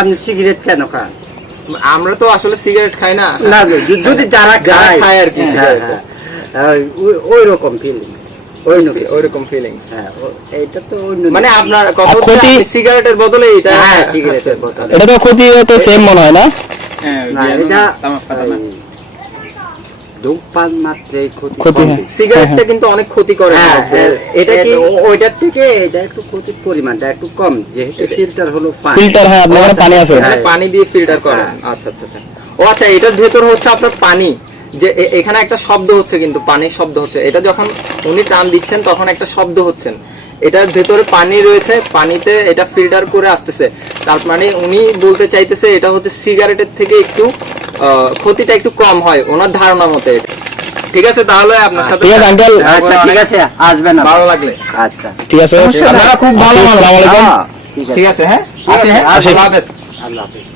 আপনি সিগারেট কেন খান? আমরা তো আসলে সিগারেট খাই না, না যদি যারা খায় আর কি ওই রকম ফিলিংস, ওইরকম ফিলিংস। এইটা তো মানে আপনার কথা হচ্ছে সিগারেটের বদলে এটা, সিগারেটের বদলে এটা তো ক্ষতি তো সেম মনে হয় না? না, এটা ধূমপান মাত্রই ক্ষতি হয়। সিগারেটটা কিন্তু অনেক ক্ষতি করে। এটা কি ওইটার থেকে এটা একটু ক্ষতির পরিমাণটা একটু কম, যেহেতু ফিল্টার হলো পানি। ফিল্টার, হ্যাঁ আপনার পানি আছে, পানি দিয়ে ফিল্টার করেন। আচ্ছা আচ্ছা আচ্ছা। ও আচ্ছা, এটার ভেতর হচ্ছে আপনার পানি, যে এখানে একটা শব্দ হচ্ছে, কিন্তু পানির শব্দ হচ্ছে। এটা যখন উনি টান দিচ্ছেন তখন একটা শব্দ হচ্ছেন, এটার ভেতরে পানি রয়েছে, পানিতে এটা ফিল্টার করে আসতেছে। তার মানে উনি বলতে চাইতেছে এটা হচ্ছে সিগারেটের থেকে একটু ক্ষতিটা একটু কম হয় ওনার ধারণা মতে। ঠিক আছে, তাহলে আপনার সাথে আচ্ছা ঠিক আছে, আসবেন ভালো লাগলে। আচ্ছা ঠিক আছে, আপনারা খুব ভালো মানুষ। আসসালামু আলাইকুম। ঠিক আছে, হ্যাঁ, ঠিক আছে, আল্লাহ হাফেজ। আল্লাহ হাফেজ।